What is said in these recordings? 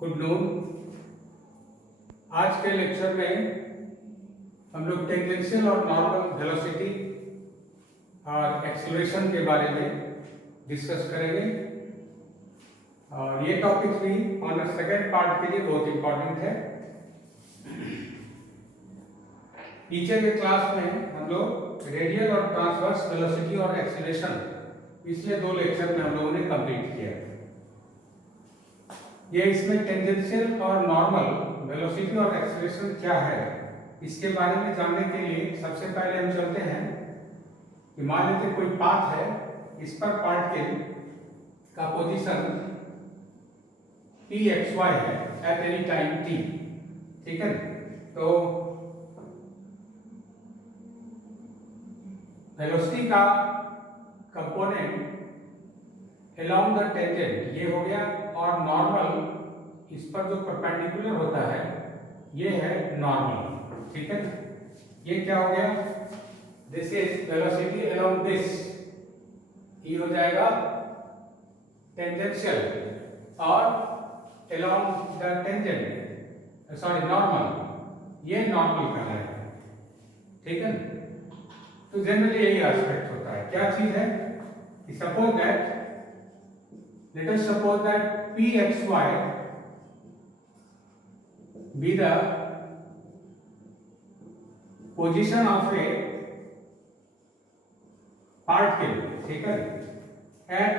Good noon. आज के lecture में हम लोग टेंजेंशियल और नॉर्मल वेलोसिटी और एक्सीलरेशन के बारे में डिस्कस करेंगे और ये टॉपिक भी ऑनर सेकेंड पार्ट के लिए बहुत इंपॉर्टेंट है। नीचे के क्लास में हम लोग रेडियल और ट्रांसवर्स वेलोसिटी और एक्सीलरेशन पिछले दो लेक्चर में हम लोगों ने कंप्लीट किया। ये इसमें टेंजेंशियल और नॉर्मल वेलोसिटी और एक्सीलरेशन क्या है इसके बारे में जानने के लिए सबसे पहले हम चलते हैं कि मान लेते कोई पाथ है, इस पर पार्टिकल का पोजीशन pxy है एट एनी टाइम t, ठीक है। तो वेलोसिटी का कंपोनेंट अलोंग द टेंजेंट ये हो गया और नॉर्मल इस पर जो परपेंडिकुलर होता है ये है नॉर्मल, ठीक है। ये क्या हो गया, this is velocity along this, ये हो जाएगा टेंजेंशियल और अलोंग द टेंजेंट नॉर्मल, ये नॉर्मल का है, ठीक है। तो जनरली यही एस्पेक्ट होता है। क्या चीज है कि suppose that let us suppose that pxy be the position of a particle, ठीक है, at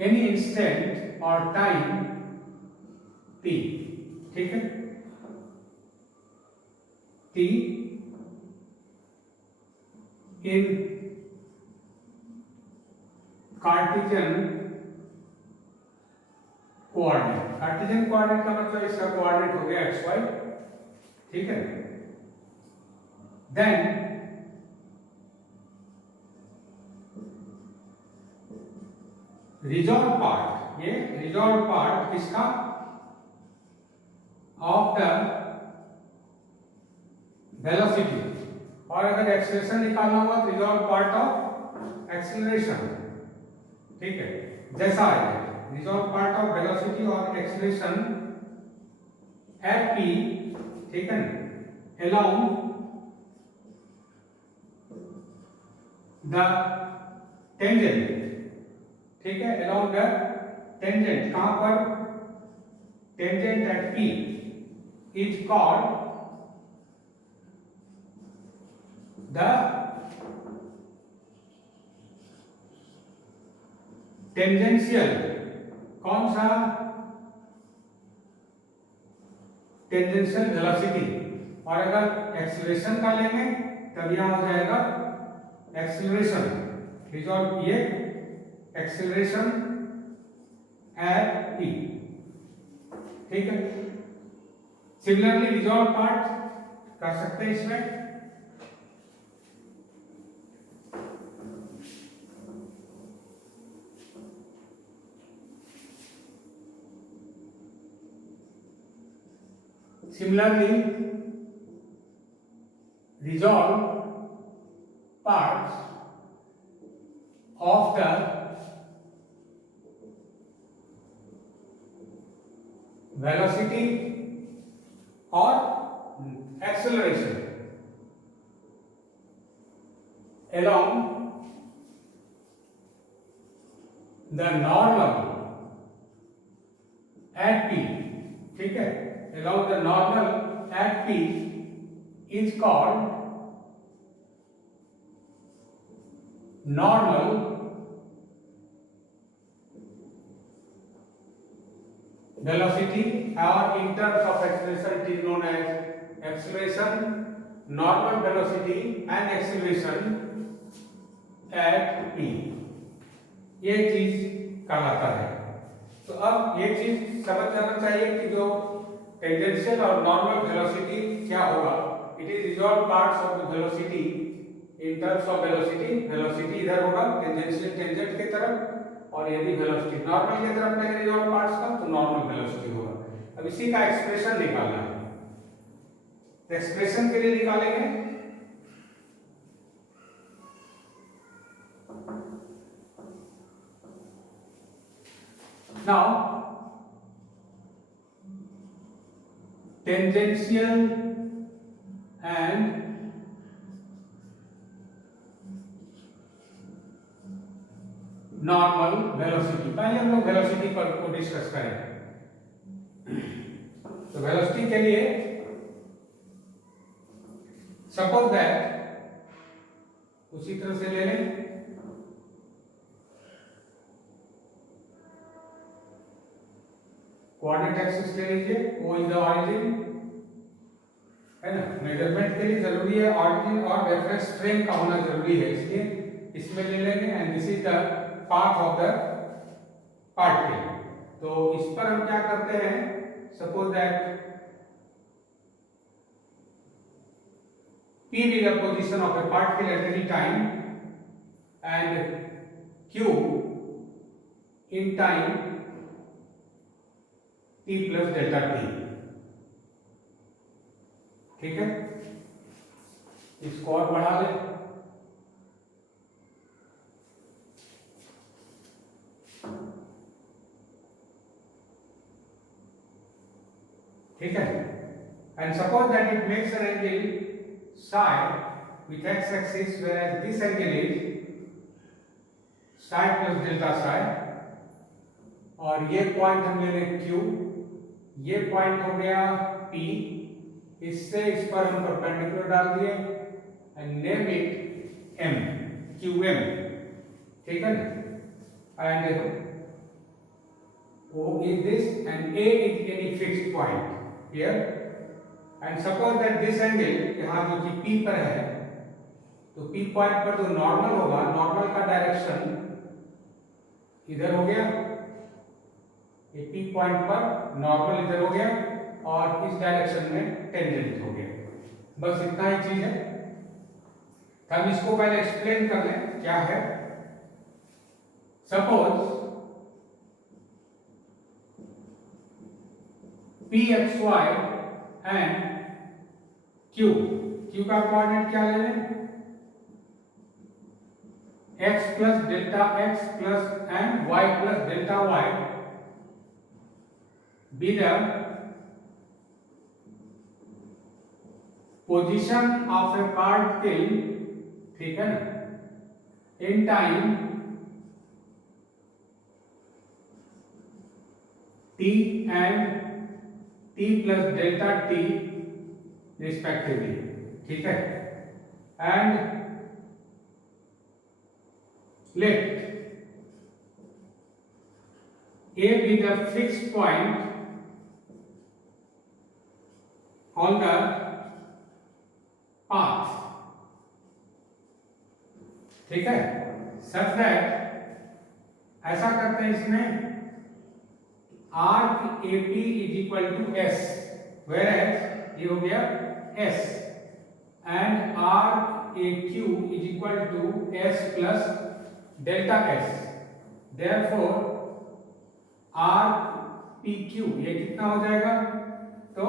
any instant or time t, ठीक है, t in Cartesian coordinate. Cartesian coordinate का मतलब इसका कोऑर्डिनेट हो गया xy, ठीक है। देन रिजॉल्व पार्ट, ये रिजॉल्व पार्ट किसका, ऑफ द वेलोसिटी, और अगर एक्सीलरेशन निकालना हुआ तो रिजॉल्व पार्ट ऑफ एक्सीलरेशन, ठीक है। जैसा है रिजॉल्व पार्ट ऑफ वेलोसिटी और एक्सीलरेशन एट p, ठीक है, अलोंग द टेंजेंट, ठीक है, अलोंग द टेंजेंट, कहां पर, tangent at p is called the tangential. कौन सा, टेंजेंशियल वेलोसिटी। और अगर एक्सीलरेशन का लेंगे तब यहां हो जाएगा एक्सीलरेशन, रिजॉल्व ये एक्सीलरेशन एट p, ठीक है। सिमिलरली रिजॉल्व पार्ट कर सकते हैं इसमें, similarly resolve parts of the velocity or acceleration along the normal at p, ठीक है, along the normal at p is called normal velocity, or in terms of acceleration it is known as acceleration, normal velocity and acceleration at p, ये चीज कहलाता है। तो अब ये चीज समझ जाना चाहिए कि जो टेंजेंशियल और नॉर्मल वेलोसिटी क्या होगा, it is resolve parts of the velocity in terms of velocity. Velocity इधर होगा टेंजेंशियल टेंजेंट की तरफ, और यदि वेलोसिटी नॉर्मल की तरफ नहीं रिजॉल्व पार्ट्स का तो नॉर्मल वेलोसिटी होगा। अब इसी का एक्सप्रेशन निकालना है, एक्सप्रेशन के लिए निकालेंगे Now tangential and normal velocity, पहले हम लोग वेलोसिटी पर को डिस्कस करें। तो वेलोसिटी के लिए सपोज दैट उसी तरह से ले लें, कोऑर्डिनेट एक्सिस ले लीजिए, ओ इज द ऑरिजिन, है ना। मेजरमेंट के लिए जरूरी है ऑरिजिन और रेफरेंस फ्रेम का होना जरूरी है, इसलिए इसमें ले लेंगे and this is the path of the particle. तो इस पर हम क्या करते हैं, suppose that P be the position of a particle at any time and Q in time T plus delta T, ठीक है। इसको और बढ़ा लें, ठीक है। And suppose that it makes an angle psi with x axis, whereas this angle is psi plus delta psi, और ये पॉइंट हम ले लें Q, ये पॉइंट हो गया P, इससे इस पर हम परपेंडिकुलर डाल दिए and name it M, QM, ठीक है ना। And O is this and A is any fixed point here, and suppose that this angle यहाँ जो कि P पर है, तो P पॉइंट पर जो नॉर्मल होगा, नॉर्मल का डायरेक्शन इधर हो गया, ये P पॉइंट पर नॉर्मल इधर हो गया और इस डायरेक्शन में टेंजेंट हो गया। बस इतना ही चीज है। हम इसको पहले एक्सप्लेन कर लें क्या है। Suppose Pxy and Q, Q का कोऑर्डिनेट क्या ले लें, x plus delta x plus and y plus delta y be the position of a particle, ठीक है ना, in time t and t plus delta t respectively, ठीक है। and let A be the fixed point on the path, ठीक है। such that ऐसा करते हैं इसमें arc AP is equal to S, whereas ये हो गया S, and arc AQ is equal to S plus delta S, therefore arc PQ ये कितना हो जाएगा, तो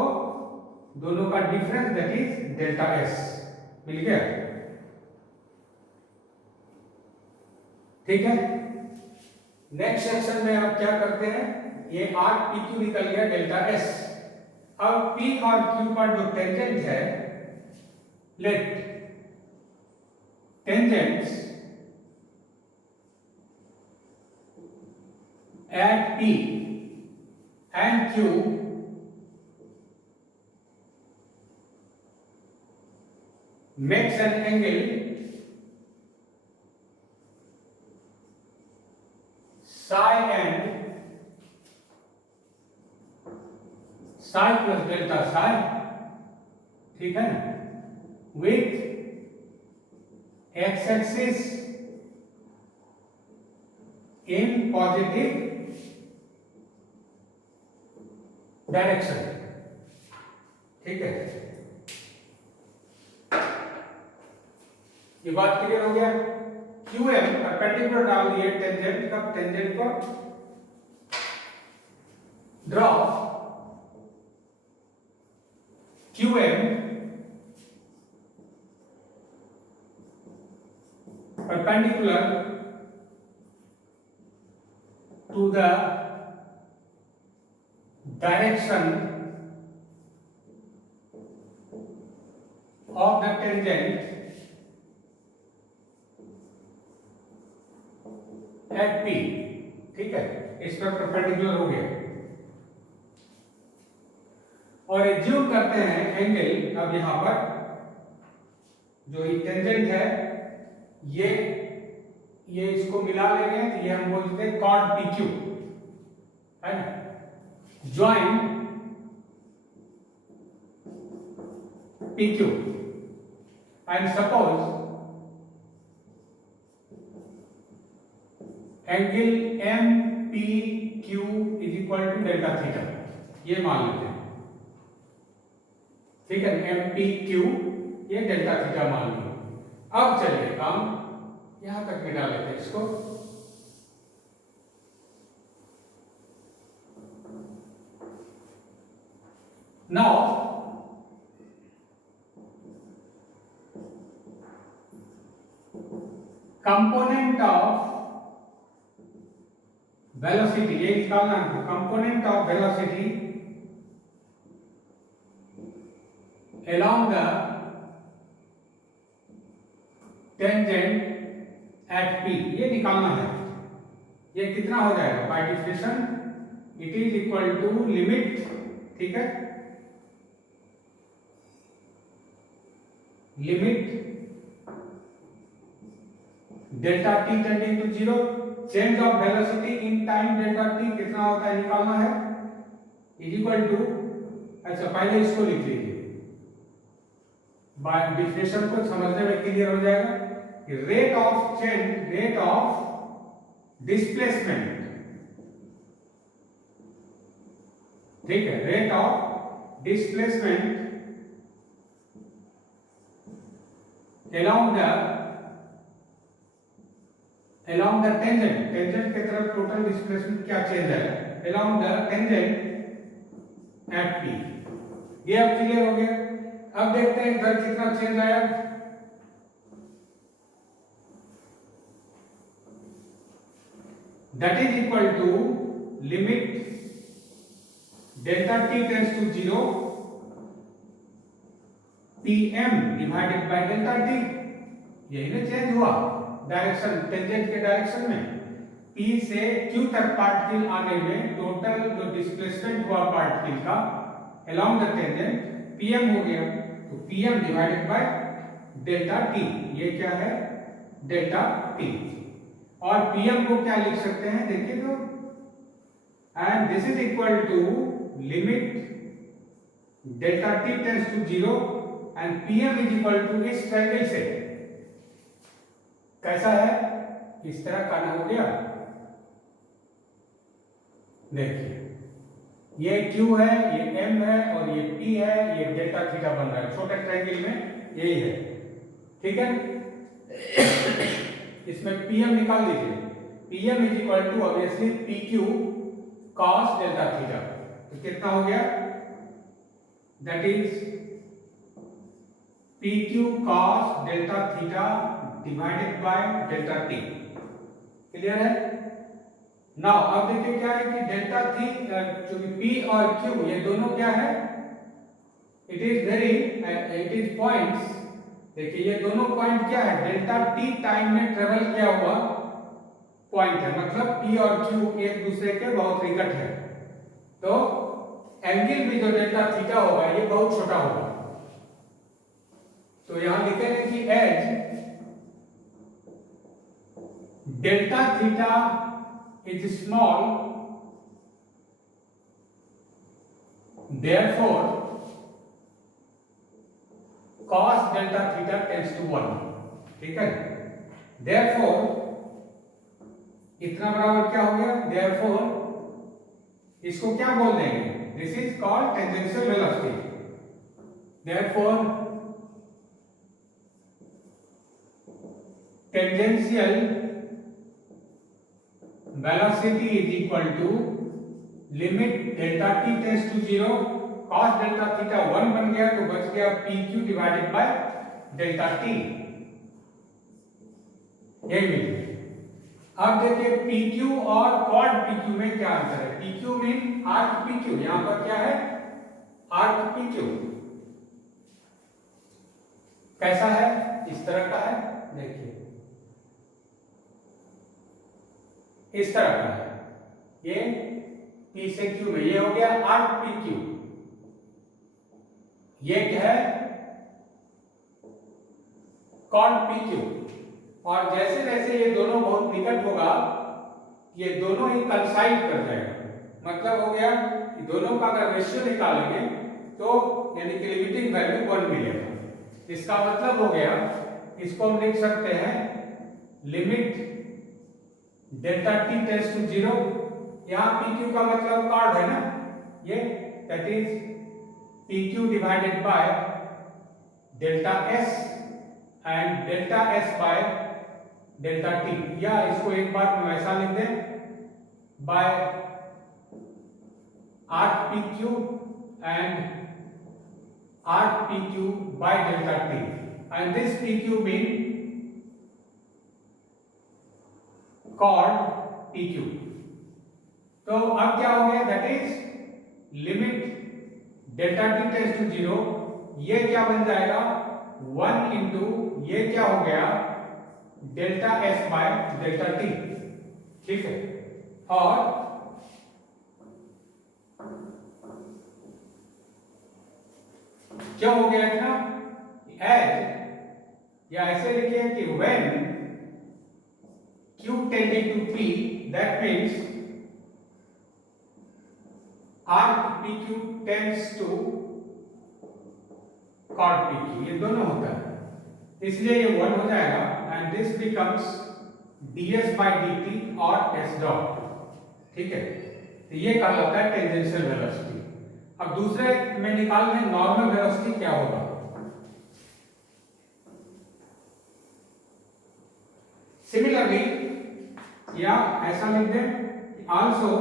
दोनों का difference that is delta S, मिल गया, ठीक है। नेक्स्ट सेक्शन में आप क्या करते हैं, ये आर्क PQ निकल गया डेल्टा S। अब P और Q पर जो टेंजेंट है, let tangents at P and Q makes an angle psi and psi plus delta psi, ठीक है ना, with x axis in positive direction, ठीक है। ये बात क्लियर हो गया। QM परपेंडिकुलर डाल दिए टेंजेंट का, टेंजेंट को draw QM perpendicular to the direction of the tangent at P, ठीक है, इस पर परपेंडिकुलर हो गया। और एज्यूम करते हैं एंगल, अब यहां पर जो टेंजेंट है ये इसको मिला लेंगे तो ये हम बोलते हैं कॉर्ड PQ है ना, join PQ and suppose angle MPQ is equal to delta theta, ये मान लेते हैं, ठीक है, MPQ ये डेल्टा थीटा मान लिया। अब चलिए हम यहां तक मिला लेते हैं इसको। नाउ कंपोनेंट ऑफ वेलोसिटी, ये निकालना है, component of velocity along the tangent at P, ये निकालना है। ये कितना हो जाएगा by definition, it is equal to limit, ठीक है, limit delta t tending to zero, change of velocity in time delta t कितना होता है निकालना है, इज इक्वल टू, अच्छा पहले इसको लिख लीजिए, बाय डिफिनेशन को समझने में क्लियर हो जाएगा कि rate of change, rate of displacement, ठीक है, rate of displacement along the tangent, tangent की तरफ टोटल डिस्प्लेसमेंट क्या चेंज है along the tangent at P, ये अब क्लियर हो गया। अब देखते हैं इधर कितना चेंज आया, that is equal to limit delta t tends to zero PM divided by delta t, यही ना चेंज हुआ डायरेक्शन, टेंजेंट के डायरेक्शन में, P से Q तक पार्टिकल आने में टोटल जो डिस्प्लेसमेंट हुआ पार्टिकल का along द टेंजेंट PM हो गया, तो PM divided by delta T, ये क्या है डेल्टा टी, और PM को क्या लिख सकते हैं देखिए तो, and this is equal to limit delta t tends to zero and PM is equal to इस ट्रायंगल से, कैसा है, इस तरह का ना हो गया, देखिए ये Q है, ये M है और ये P है, ये डेल्टा थीटा बन रहा है, छोटे ट्रायंगल में यही है, ठीक है। इसमें PM निकाल लीजिए, PM is equal to obviously PQ cos delta theta, तो कितना हो गया, that is PQ cos delta theta divided by delta t, clear है। नाउ अब देखिए क्या है कि डेल्टा थी, जो P और Q ये दोनों क्या है, इट इज पॉइंट्स, देखिए ये दोनों पॉइंट क्या है, डेल्टा टी टाइम में ट्रेवल किया हुआ पॉइंट है, मतलब P और Q एक दूसरे के बहुत निकट है, तो एंगल भी जो डेल्टा थीटा होगा ये बहुत छोटा होगा, तो यहां लिखेंगे कि as delta theta is small, therefore cos delta theta tends to 1, ठीक है, therefore इतना बराबर क्या हो गया, therefore इसको क्या बोल देंगे, this is called tangential velocity, therefore tangential velocity is equal to limit delta t tends to 0 cos delta theta 1 बन गया, तो बच गया PQ divided by delta t, यही मिल गया। अब देखिए PQ और quad PQ में क्या अंतर है। PQ मीन आर्क PQ, यहां पर क्या है आर्क PQ। कैसा है, इस तरह का है, देखिए इस तरह का है, ये P से Q में, ये हो गया आर्क PQ। ये क्या है quad PQ। और जैसे जैसे ये दोनों बहुत निकट होगा, ये दोनों ही कंसाइड कर जाएगा। मतलब हो गया कि दोनों का अगर रेशियो निकालेंगे तो यानी कि लिमिटिंग वैल्यू 1 मिलेगा। इसका मतलब हो गया, इसको हम लिख सकते हैं limit delta t tends to 0। यहाँ PQ का मतलब कार्ड है ना, ये that is PQ divided by delta S and delta S by delta t, या इसको एक बार में वैसा लिख दें by arc PQ and arc PQ by delta t, and this PQ mean chord PQ। तो अब क्या हो गया, that is limit delta t tends to 0, ये क्या बन जाएगा 1 इंटू ये क्या हो गया delta S by delta T. ठीक है, और क्यों हो गया इतना, एज या ऐसे लिखिए कि when Q tending to P, that means arc PQ tends to chord PQ, ये दोनों होता है, इसलिए ये 1 हो जाएगा and this becomes ds by dt और s डॉट। ठीक है, तो ये कहलाता है टेंजेंशियल वेलोसिटी। अब दूसरे में निकाल दें नॉर्मल वेलोसिटी क्या होगा। सिमिलरली या ऐसा लिख दें also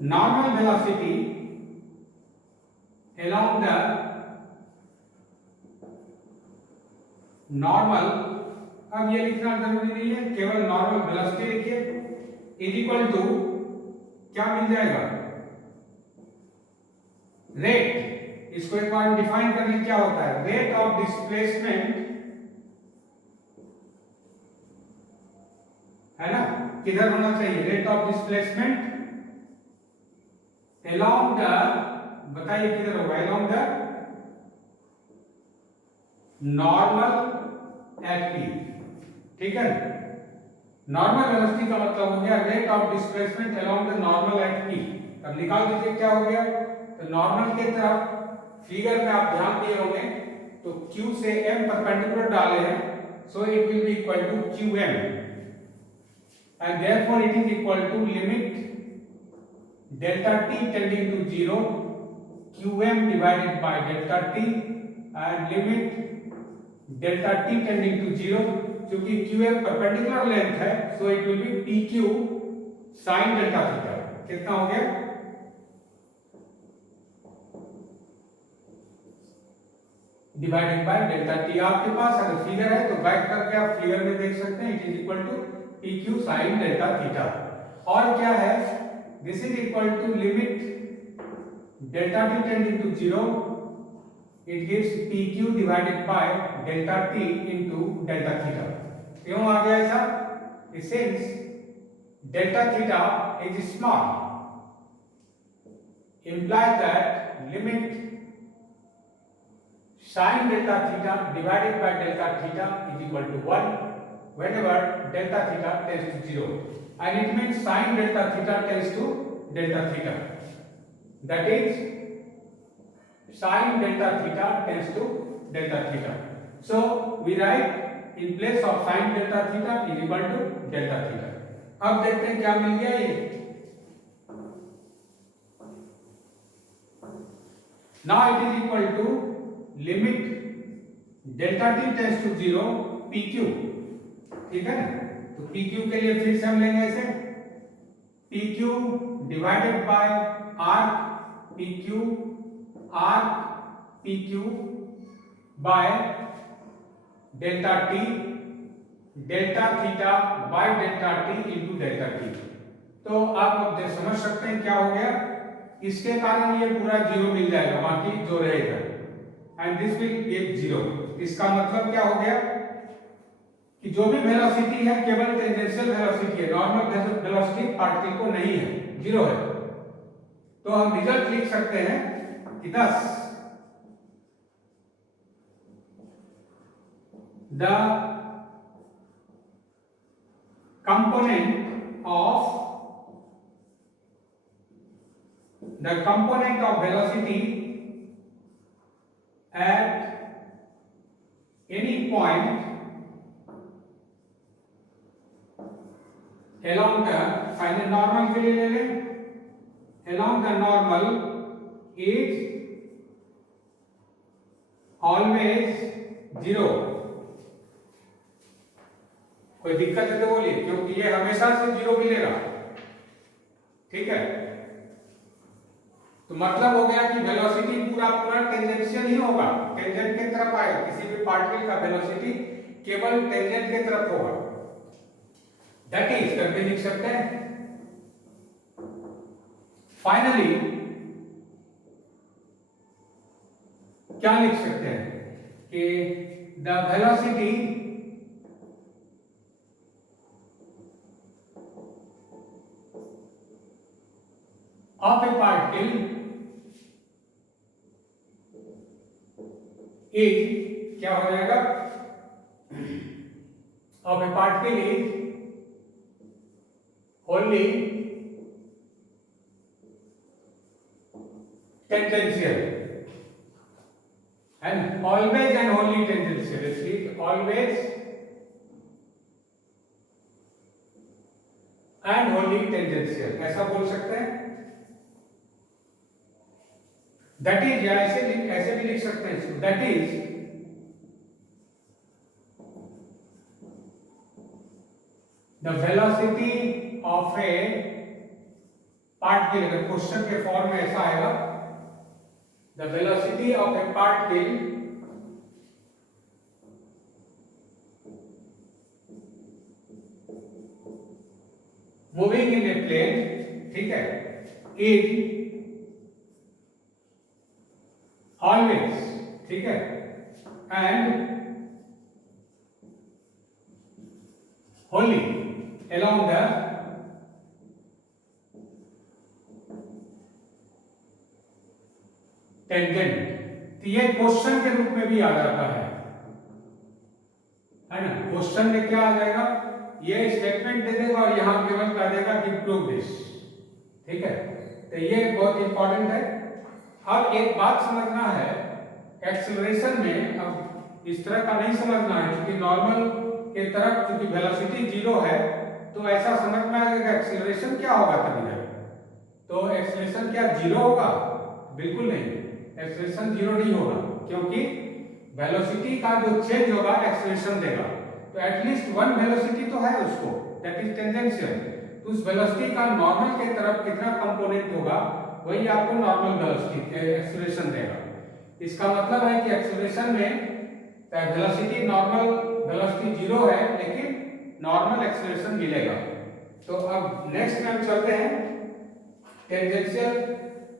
normal velocity along the normal, अब ये लिखना जरूरी नहीं है, केवल नॉर्मल वेलोसिटी लिखिए, इज इक्वल टू क्या मिल जाएगा रेट। इसको एक बार डिफाइन कर लें, क्या होता है रेट ऑफ डिस्प्लेसमेंट, है ना, किधर होना चाहिए rate of displacement along the, बताइए किधर होगा along the normal at P। ठीक है, नॉर्मल वेलोसिटी का मतलब हो गया rate of displacement along the normal at P। अब निकाल दीजिए क्या हो गया, तो नॉर्मल के तरफ फिगर में आप ध्यान दिए होंगे तो Q से M परपेंडिकुलर डाले हैं, so it will be equal to QM and therefore it is equal to limit delta t tending to 0 qm divided by delta t and limit delta t tending to 0, क्योंकि qm perpendicular length है so it will be pq sin delta theta। कितना हो गया divided by delta T. आपके पास अगर figure है तो back करके आप फिगर में देख सकते हैं, it is equal to pq sin delta theta. और क्या है, this is equal to limit delta t tending to 0, it gives pq divided by delta t into delta theta। क्यों आ गया ऐसा, since delta theta is small implies that limit sin delta theta divided by delta theta is equal to 1 whenever delta theta tends to 0, and it means sin delta theta tends to delta theta, that is sin delta theta tends to delta theta। So we write in place of sin delta theta is equal to delta theta। अब देखते हैं क्या मिल गया ये, now it is equal to limit delta t tends to 0 pq। ठीक है ना, तो pq के लिए फिर से हम लेंगे ऐसे pq divided bye arc PQ by delta T delta theta by delta T into delta T. तो आप अब समझ सकते हैं क्या हो गया, इसके कारण ये पूरा जीरो मिल जाएगा, बाकी जो रहेगा and this will give zero. इसका मतलब क्या हो गया कि जो भी वेलोसिटी है केवल टेंजेंशियल वेलोसिटी है, नॉर्मल वेलोसिटी पार्टिकल को नहीं है, जीरो है। तो हम रिजल्ट लिख सकते हैं कि thus the component of velocity at any point along the, पहले नॉर्मल के लिए ले लें, along the normal is always zero। कोई दिक्कत है तो बोलिए, क्योंकि ये हमेशा से जीरो मिलेगा, ठीक है। तो मतलब हो गया कि वेलोसिटी पूरा पूरा टेंजेंशियल ही होगा, टेंजेंट की तरफ आएगा, किसी भी पार्टिकल का वेलोसिटी केवल टेंजेंट की तरफ होगा। दैट इज करके लिख सकते हैं। फाइनली क्या लिख सकते हैं कि the velocity of a particle is, क्या हो जाएगा, of a particle is wholly tangential and always and wholly tangential, it is always and wholly tangential, ऐसा बोल सकते हैं। दैट इज, या ऐसे भी लिख सकते हैं, that is the velocity of a particle. अगर क्वेश्चन के फॉर्म में ऐसा आएगा, the velocity of a particle moving in a plane, ठीक है, इज always, ठीक है, and wholly along the tangent। तो ये क्वेश्चन के रूप में भी आ जाता है ना। क्वेश्चन में क्या आ जाएगा, ये स्टेटमेंट दे देगा और यहां केवल कह देगा कि प्रूव दिस, ठीक है। तो ये बहुत इंपॉर्टेंट है। अब एक बात समझना है, एक्सेलरेशन में अब इस तरह का नहीं समझना है, क्योंकि नॉर्मल के तरफ क्योंकि वेलोसिटी जीरो है, तो ऐसा समझ में आएगा एक्सेलरेशन क्या होगा तभी जाएगा। तो एक्सेलरेशन क्या जीरो होगा? बिल्कुल नहीं, एक्सेलरेशन जीरो नहीं होगा, क्योंकि वेलोसिटी का जो चेंज होगा एक्सेलरेशन देगा। तो एटलीस्ट वन वेलोसिटी तो है उसको, दैट इज टेंजेंशियल। तो उस वेलोसिटी का नॉर्मल के तरफ कितना कंपोनेंट होगा, वही आपको नॉर्मल वेलोसिटी एक्सेलरेशन देगा। इसका मतलब है कि एक्सेलरेशन में वेलोसिटी नॉर्मल वेलोसिटी जीरो है, लेकिन नॉर्मल एक्सेलरेशन मिलेगा। तो अब नेक्स्ट में हम चलते हैं, टेंजेंशियल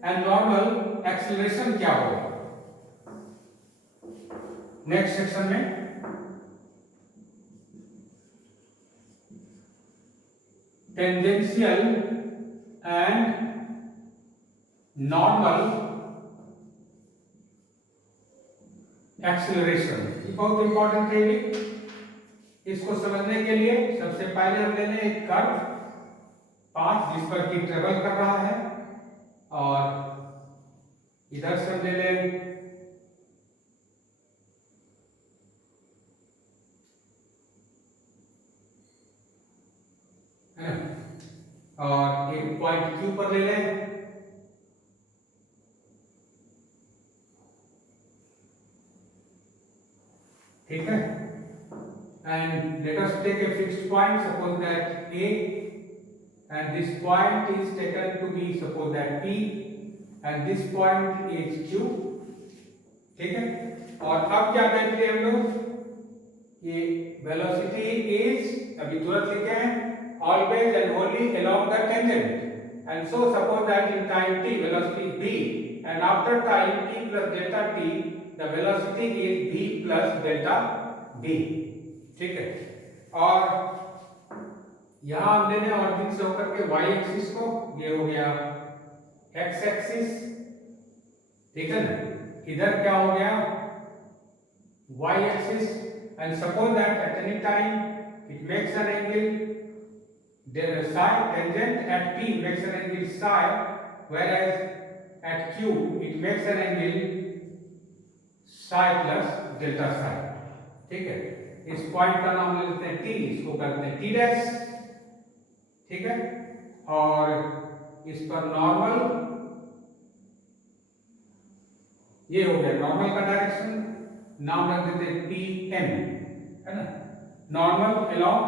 एंड नॉर्मल एक्सेलरेशन क्या होगा नेक्स्ट सेक्शन में। टेंजेंशियल एंड नॉर्मल एक्सेलरेशन बहुत इंपॉर्टेंट है। इसको समझने के लिए सबसे पहले हम ले लें एक कर्व पाथ जिस पर कि ट्रेवल कर रहा है, और इधर से हम ले लें और एक पॉइंट Q पर ले लें, ठीक है। And let us take a fixed point, suppose that A, and this point is taken to be suppose that P, and this point is Q, ठीक है। और अब क्या देख रहे हैं हम लोग, ये वेलोसिटी इज, अभी तुरंत लिखे हैं, always and Holi along the tangent, and so suppose that in time t velocity v and after time t plus delta t the velocity is v plus delta v। ठीक है, और यहां हमने ने ऑरिजिन से होकर के y एक्सिस को, ये हो गया x एक्सिस, ठीक है ना, इधर क्या हो गया y axis, and suppose that at any time it makes an angle psi, tangent at p makes an angle psi, whereas at q it makes an angle psi plus delta psi। ठीक है, इस point का नाम ले लेते हैं t, इसको करते हैं t डैश, ठीक है, और इस पर नॉर्मल, ये हो गया नॉर्मल का डायरेक्शन, नाम रख देते हैं PM, है ना, normal along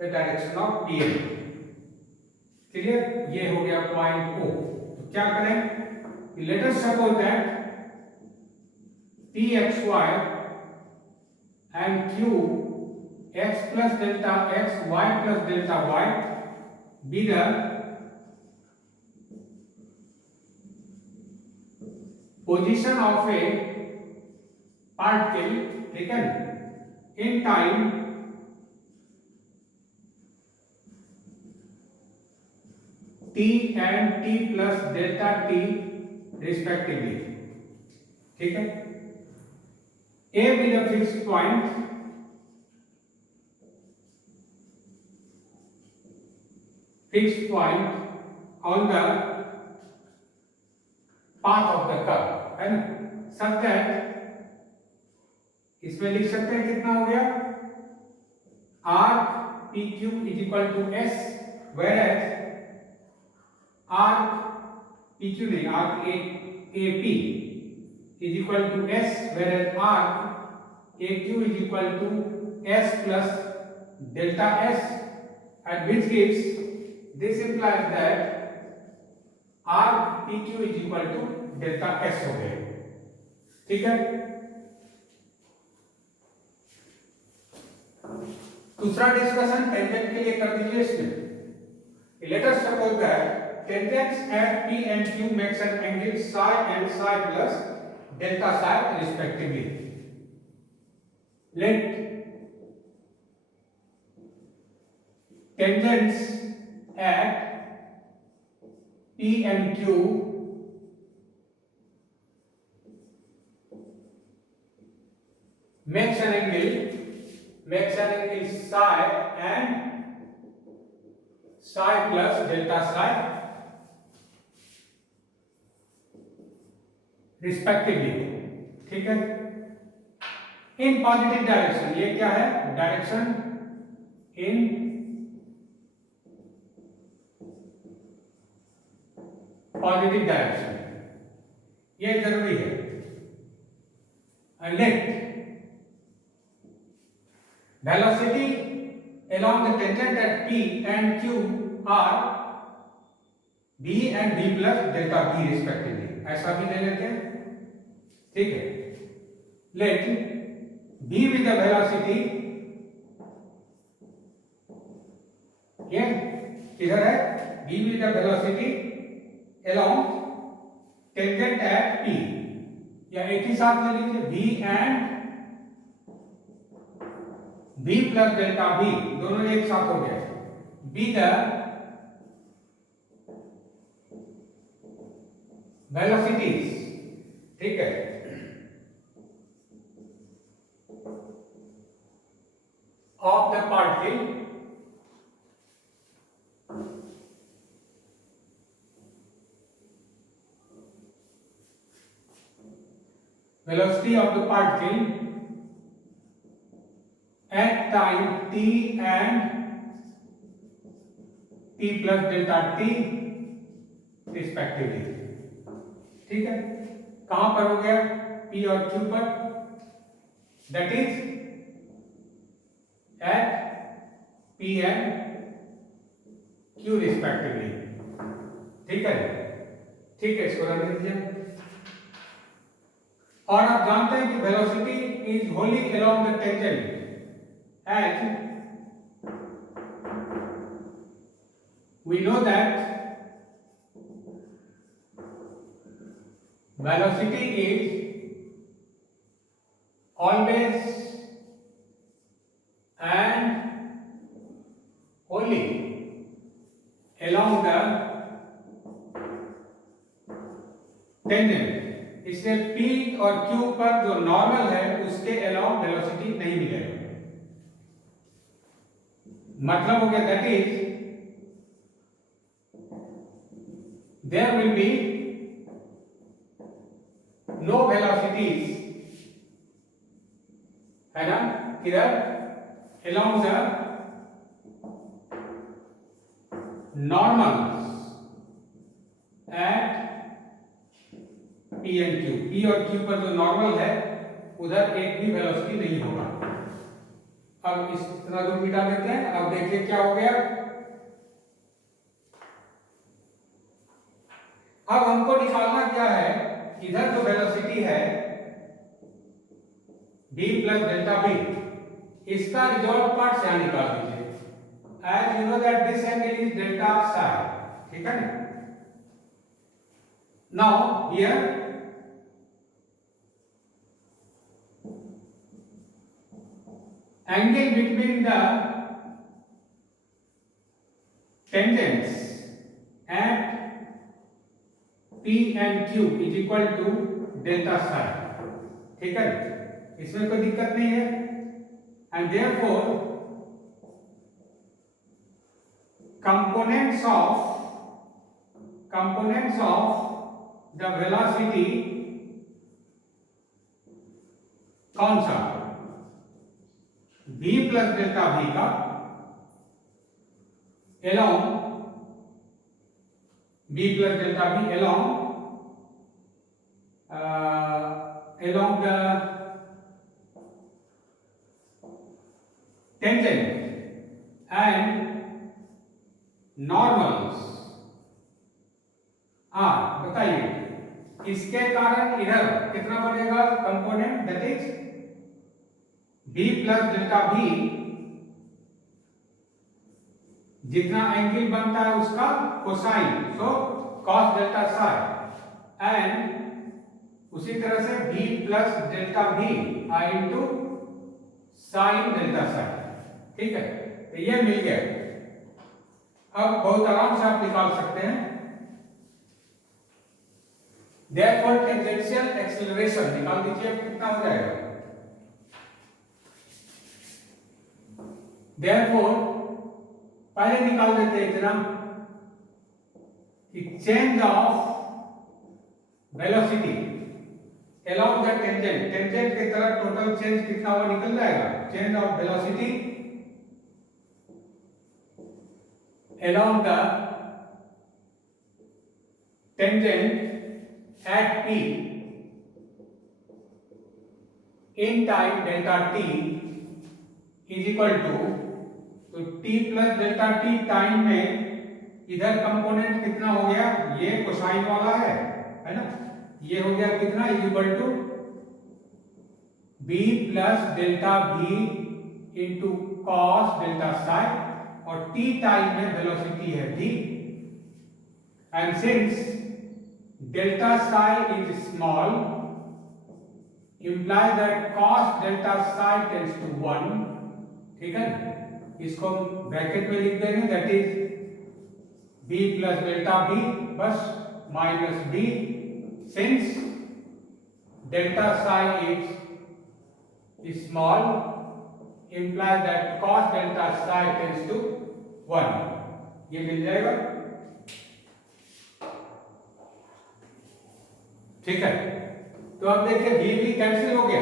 the direction of PM। Clear, ये हो गया पॉइंट O। तो क्या करें, let us suppose that PXY and Q x plus delta x, y plus delta y be the position of a particle taken in time t and t plus delta t respectively। ठीक है, A be the fixed point on the path of the curve, है ना, सब that इसमें लिख सकते हैं कितना हो गया, arc PQ is equal to S, whereas arc PQ नहीं, arc AP is equal to S, whereas arc AQ is equal to S plus delta S, and which gives, this implies that arc PQ is equal to delta S हो गया। ठीक है, दूसरा discussion tangent के लिए कर दीजिए इसमें। Let us suppose that tangents at P and Q makes an angle psi and psi plus delta psi respectively। Let tangents at P and Q makes an angle psi and psi plus delta psi respectively। ठीक है, in positive direction, ये क्या है, direction in positive direction, ये जरूरी है। Let velocity along the tangent at P and Q are V and V plus delta V respectively, ऐसा भी ले लेते हैं। ठीक है, let V with the velocity, ये किधर है, V with the velocity along tangent at P, या एक ही साथ ले लीजिए V and V plus delta V, दोनों एक साथ हो गया, be the velocities। ठीक है, of the particle velocity of the particle at time t and t plus delta t respectively। ठीक है, कहां पर हो गया, P और Q पर, that is at P and Q respectively। ठीक है, ठीक है, इसको रख दीजिए। और आप जानते हैं कि velocity is wholly along the tangent and we know that velocity is always and wholly along the tangent, इससे P और Q पर जो नॉर्मल है उसके अलावा वेलोसिटी नहीं मिलेगा। मतलब हो गया that is there will be no velocities, है ना, किधर along the normals at P and Q, P और Q पर जो नॉर्मल है उधर एक भी वेलोसिटी नहीं होगा। अब इस तरह को मिटा देते हैं। अब देखिए क्या हो गया। अब हमको निकालना क्या है, इधर जो वेलोसिटी है v प्लस डेल्टा v, इसका रिजॉल्व पार्ट से यहां निकाल दीजिए। As you know that this angle is delta psi, ठीक है ना। Now here angle between the tangents at P and Q is equal to delta psi, ठीक है, इसमें कोई दिक्कत नहीं है। and therefore components of the velocity कौन सा, v प्लस डेल्टा v का along v plus delta v along the tangent and normals are, बताइए इसके कारण इधर कितना बनेगा component, that is v plus delta v, जितना एंगल बनता है उसका cosine, so cos delta Sai, and उसी तरह से v प्लस डेल्टा v आई इंटू साइन डेल्टा साई, ठीक है। तो ये मिल गया। अब बहुत आराम से आप निकाल सकते हैं। Therefore टेंजेंशियल एक्सीलरेशन निकाल दीजिए, कितना हो जाएगा। Therefore पहले निकाल देते हैं इतना कि change of velocity along the tangent, tangent की तरफ टोटल चेंज कितना हुआ निकल जाएगा। Change of velocity along the tangent at P in time delta t is equal to, तो t plus delta t time में इधर कंपोनेंट कितना हो गया, ये कोसाइन वाला है ना, ये हो गया कितना, is equal to b plus delta v into cos delta psi, और t टाइम में वेलोसिटी है v, and since delta psi is small imply that cos delta psi tends to 1, ठीक है। इसको ब्रैकेट में लिख देंगे, that is b plus delta b बस minus b, since delta psi is small imply that cos delta psi tends to 1, ये मिल जाएगा, ठीक है। तो अब देखिए v भी कैंसिल हो गया,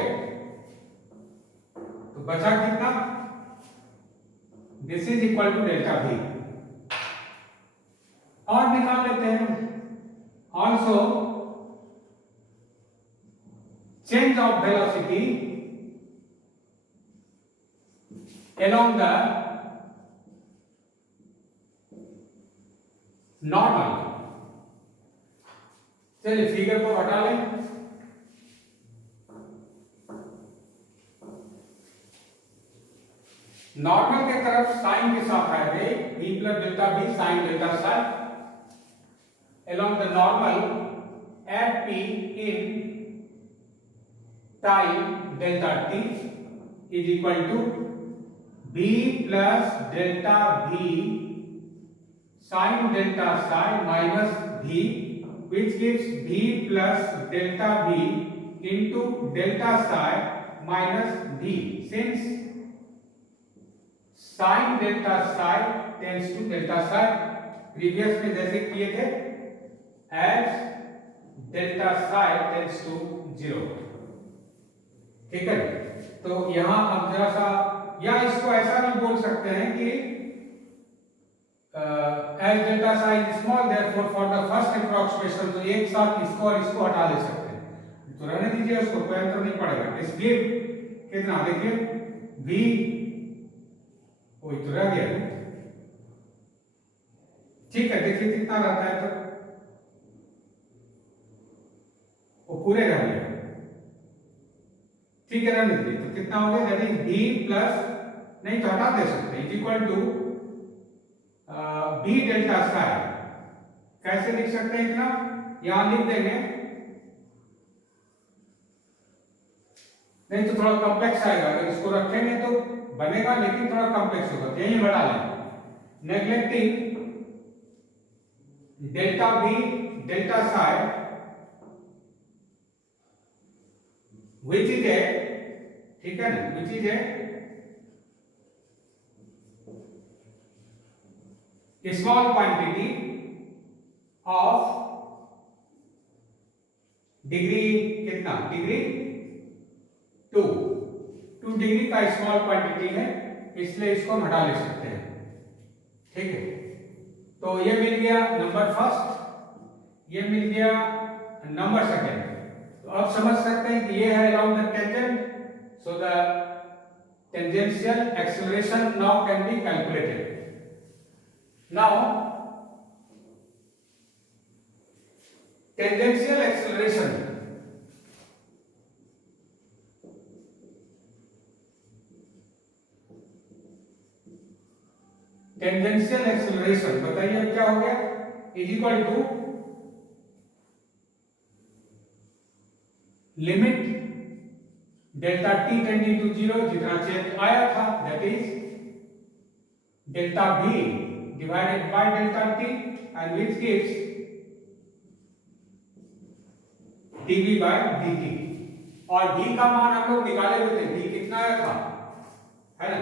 तो बचा कितना, this is equal to delta v। और निकाल लेते हैं also change of velocity along the normal, चलिए फिगर को हटा लें। नॉर्मल के तरफ साइन के साथ आएंगे, b plus delta b sine delta sine along the normal at p in time delta t is equal to b plus delta b sin delta psi minus b, which gives b plus delta b into delta psi minus b, since sin delta psi tends to delta psi, previous में जैसे किए थे, as delta psi tends to 0। ठीक है, तो यहां अब जरा सा, या इसको ऐसा भी बोल सकते हैं कि as delta psi is small, therefore for the first approximation, तो एक साथ इसको और इसको हटा ले सकते हैं, तो रहने दीजिए उसको, कोई अंतर नहीं पड़ेगा। इस गिव कितना, देखिए v वही तो रह गया, ठीक है, देखिए कितना रहता है, तो वो पूरे रह गया, ठीक है, रहने दीजिए। तो कितना हो गया, दैट इज b प्लस, नहीं तो हटा दे सकते, is equal to b delta psi। कैसे लिख सकते हैं इतना, यहां लिख देंगे, नहीं तो थोड़ा कॉम्प्लेक्स आएगा, अगर इसको रखेंगे तो बनेगा, लेकिन थोड़ा कॉम्प्लेक्स होगा, यही बढ़ा लें, neglecting delta b delta psi which is a, ठीक है ना, which is a small quantity of degree कितना, डिग्री 2 डिग्री का स्मॉल क्वांटिटी है, इसलिए इसको हम हटा ले सकते हैं। ठीक है, तो ये मिल गया नंबर फर्स्ट, ये मिल गया नंबर सेकंड। तो अब समझ सकते हैं कि ये है along the tangent, so the tangential acceleration now can be calculated. Now tangential acceleration, tangential acceleration बताइए अब क्या हो गया, is equal to limit delta t tending to 0, जितना चेंज आया था, that is delta v divided by delta t, and which gives dv by dt। और v का मान हम लोग निकाले हुए थे, v कितना आया था, है ना,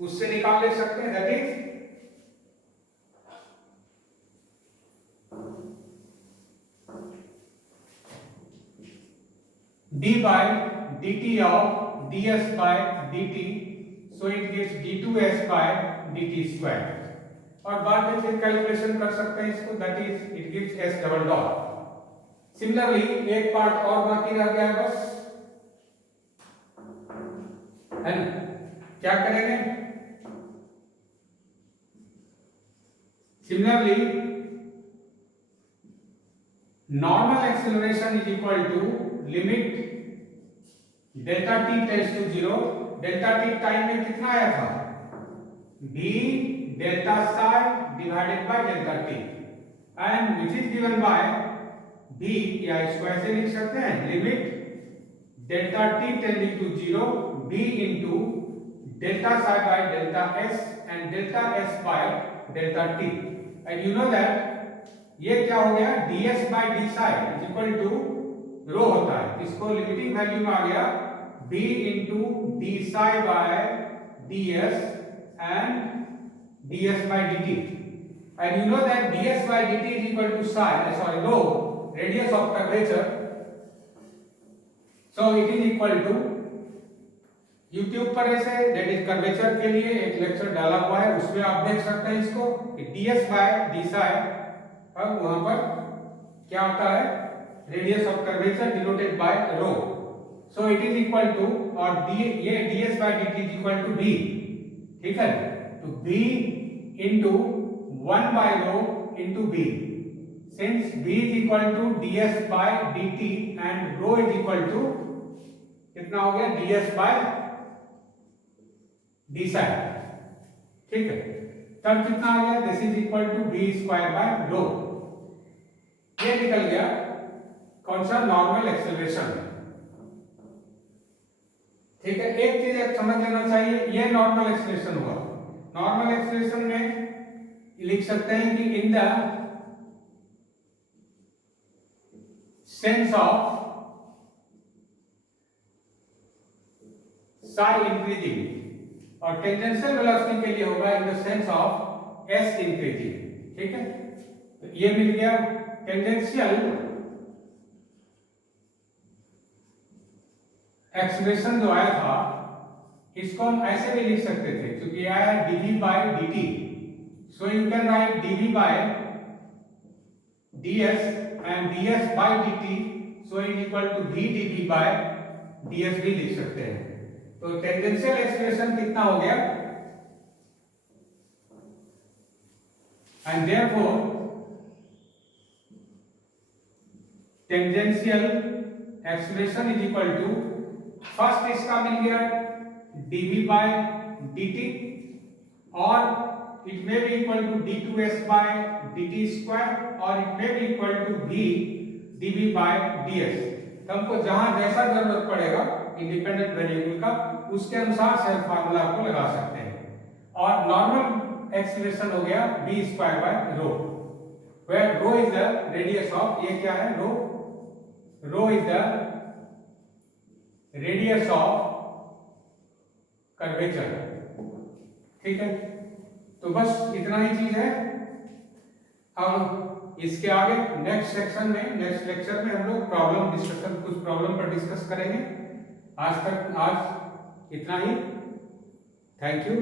उससे निकाल ले सकते हैं, that is d by dt of ds by dt, so it gives d2s by dt square। और बाद में फिर कैलकुलेशन कर सकते हैं इसको, that is it gives s double dot. Similarly एक पार्ट और बाकी रह गया है बस, है ना, क्या करेंगे, similarly normal acceleration is equal to limit delta t tends to 0, delta t time में कितना आया था, b delta psi divided by delta t, and which is given by b, या इसको ऐसे लिख सकते हैं, limit delta t tending to 0 b into delta psi by delta s and delta s by delta t, and you know that ये क्या हो गया, ds bye d psi is equal to rho होता है, इसको लिमिटिंग वैल्यू में आ गया b into d psi by ds and ds by dt, and you know that ds by dt is equal to psi, sorry, rho, radius of curvature, so it is equal to, YouTube पर ऐसे that is curvature के लिए एक lecture डाला हुआ है, उसमें आप देख सकते हैं इसको कि ds by d psi, अब वहां पर क्या होता है, radius of curvature denoted by rho, so it is equal to, और ये ds by dt is equal to b, ठीक है, तो b into 1 by rho into b, since b is equal to ds by dt and rho is equal to कितना हो गया, ds by D side, ठीक है। तब कितना आ गया, this is equal to b square by rho, ये निकल गया कौन सा, नॉर्मल एक्सेलरेशन, ठीक है। एक चीज समझ लेना चाहिए, ये नॉर्मल एक्सेलरेशन हुआ। नॉर्मल एक्सेलरेशन में लिख सकते हैं कि in the sense of Sai increasing, और टेंजेंशियल वेलोसिटी के लिए होगा in the sense of S increasing, ठीक है। तो ये मिल गया टेंजेंशियल एक्सप्रेशन जो आया था, इसको हम ऐसे भी लिख सकते थे, क्योंकि आया dv by dt, so you can write dv by ds and ds by dt, so is equal to v dv by ds भी लिख सकते हैं। तो टेंजेंशियल एक्सप्रेशन कितना हो गया, and therefore tangential expression is equal to, first इसका मिल गया dv बाय dt, और it may be equal to d2s by dt square, और it may be equal to v dv by ds। तो हमको जहां जैसा जरूरत पड़ेगा इंडिपेंडेंट वेरिएबल का, उसके अनुसार से हम फार्मूला को लगा सकते हैं। और नॉर्मल एक्सेलरेशन हो गया v square by rho, where rho is the radius of, ये क्या है, rho is the radius of curvature, ठीक है। तो बस इतना ही चीज है। अब इसके आगे नेक्स्ट सेक्शन में, नेक्स्ट लेक्चर में हम लोग प्रॉब्लम डिस्कशन, कुछ प्रॉब्लम पर डिस्कस करेंगे। आज इतना ही, थैंक यू।